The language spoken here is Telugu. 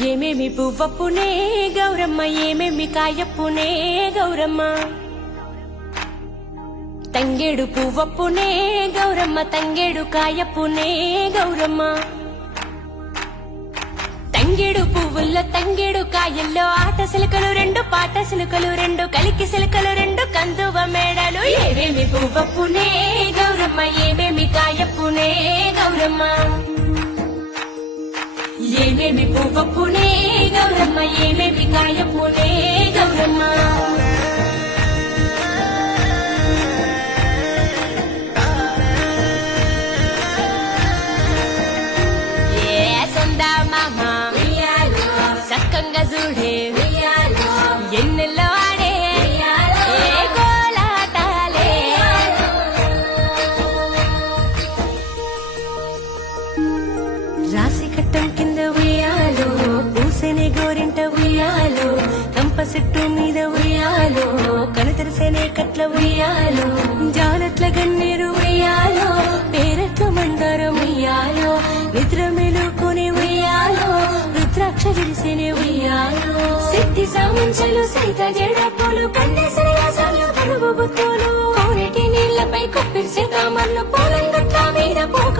ఏమేమి పువ్వప్పునే గౌరమ్మ, ఏమేమి కాయప్పునే గౌరమ్మ. తంగేడు పువ్వప్పునే గౌరమ్మ, తంగేడు కాయప్పునే గౌరమ్మ. తంగేడు పువ్వుల్లో తంగేడు కాయల్లో ఆట సిలుకలు రెండు, పాట సిలుకలు రెండు, కలికి సిలుకలు రెండు, కందువ మేడలు. ఏమేమి పువ్వప్పునే గౌరమ్మ, ఏమేమి కాయప్పునే గౌరమ్మ. ఏమేమి పువ్వప్పునే గౌరమ్మ, ఏమేమి కాయప్పునే గౌరమ్మ. సక్కంగా చూడే ఎన్నెల్లో ఆడే కోలాటాలే. రాసి కట్టం కింద ఉయ్యాలో, పూసెనే గోరింట ఉయ్యాలో, కంప చెట్టు మీద ఉయ్యాలో, కను తెరిసేనే కట్ల ఉయ్యాలో, జాలట్ల గన్నేరు ఉయ్యాలో, పేరట్ల మందారం ఉయ్యాలో, నిద్ర మెలుకునే ఉయ్యాలో, రుద్రాక్ష విరిసేనే ఉయ్యాలో. సిద్ధి సామంచలు సైత జడప్పులు, కన్నేసరయాసాలు కరువు గుత్తులు, కోనేటి నీళ్లపై కొప్పిరిసే తామర్లు, పోలంగట్ల మీద పోక